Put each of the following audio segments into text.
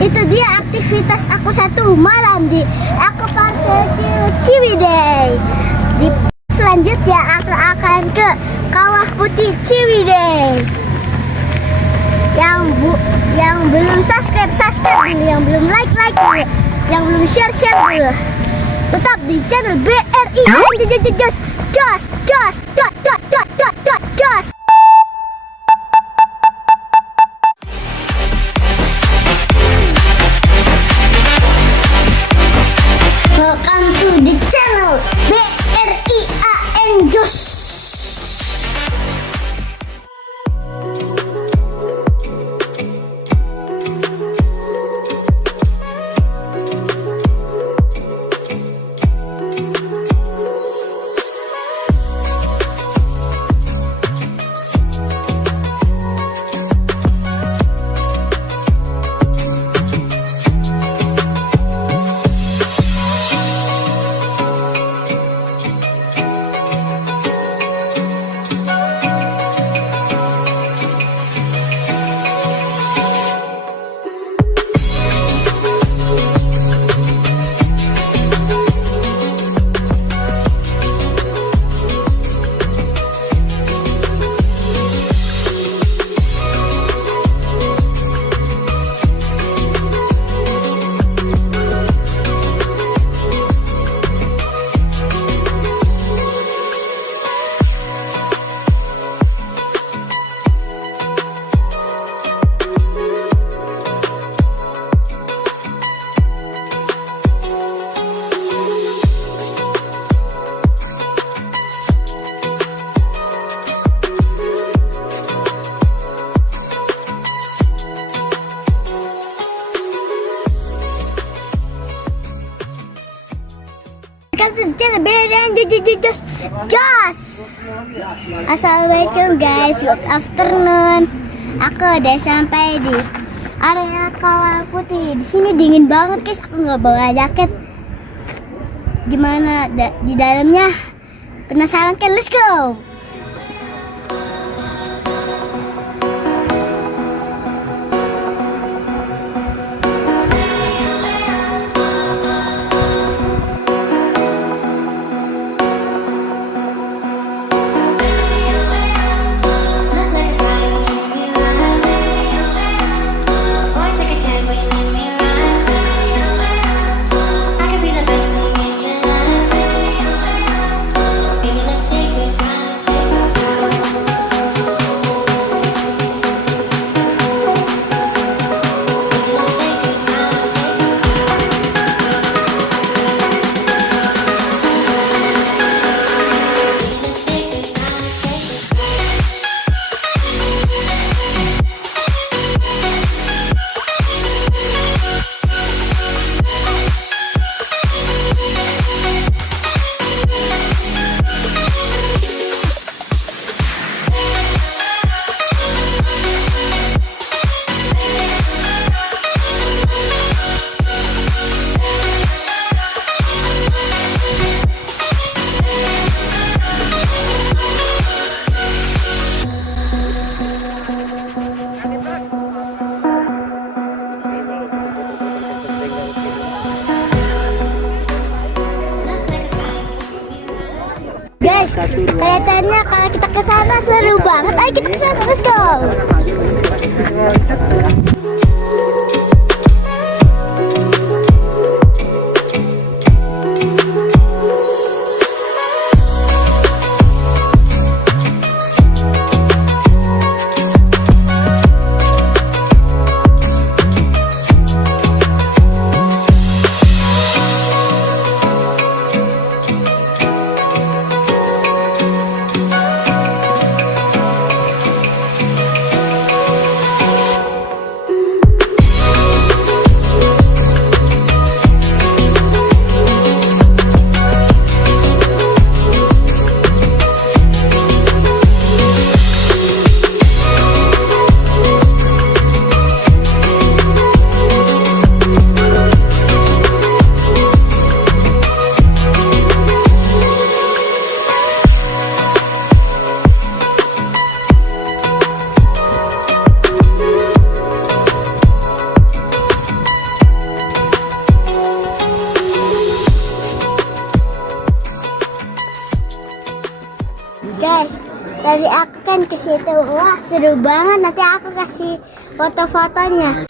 Itu dia aktivitas aku satu malam di Aquapark Ciwidey. Di selanjutnya aku akan ke Kawah Putih Ciwidey. Yang belum subscribe dulu, yang belum like dulu, yang belum share dulu. Tetap di channel BRI Jos. Welcome to the channel BRIAN Jos. Welcome to the channel BRIAN Jos. Assalamualaikum guys, good afternoon. Aku udah sampai di area Kawah Putih. Di sini dingin banget guys, aku nggak bawa jaket. Gimana di dalamnya? Penasaran kan? Let's go. Guys, kelihatannya kalau kita ke sana seru banget. Ayo kita ke sana, let's go. Tadi aku kan ke situ. Wah, seru banget. Nanti aku kasih foto-fotonya.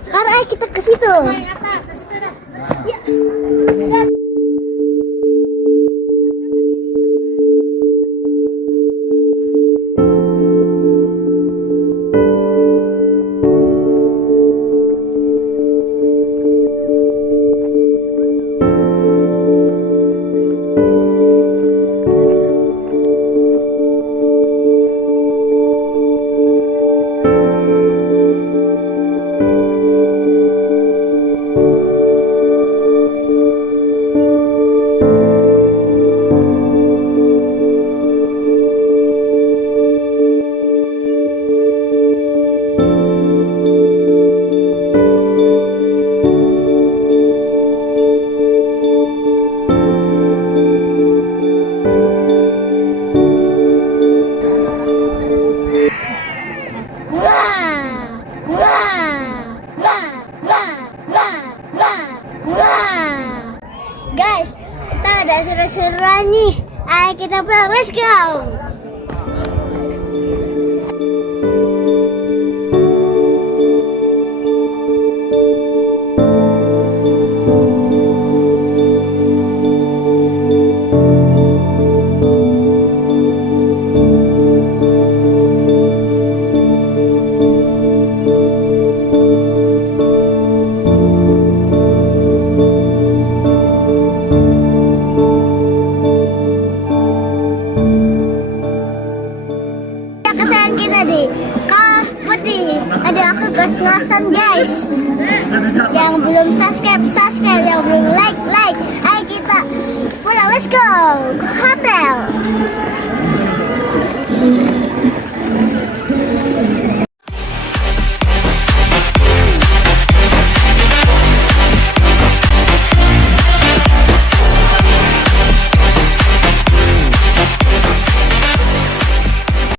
Sekarang ayo kita ke situ. Guys, kita ada seru-seruan nih. Ayo kita pulang, let's go. Kesan kita di Kawah Putih. Ada aku gas-gasan guys. Yang belum subscribe, yang belum like. Ayo kita pulang, let's go ke hotel.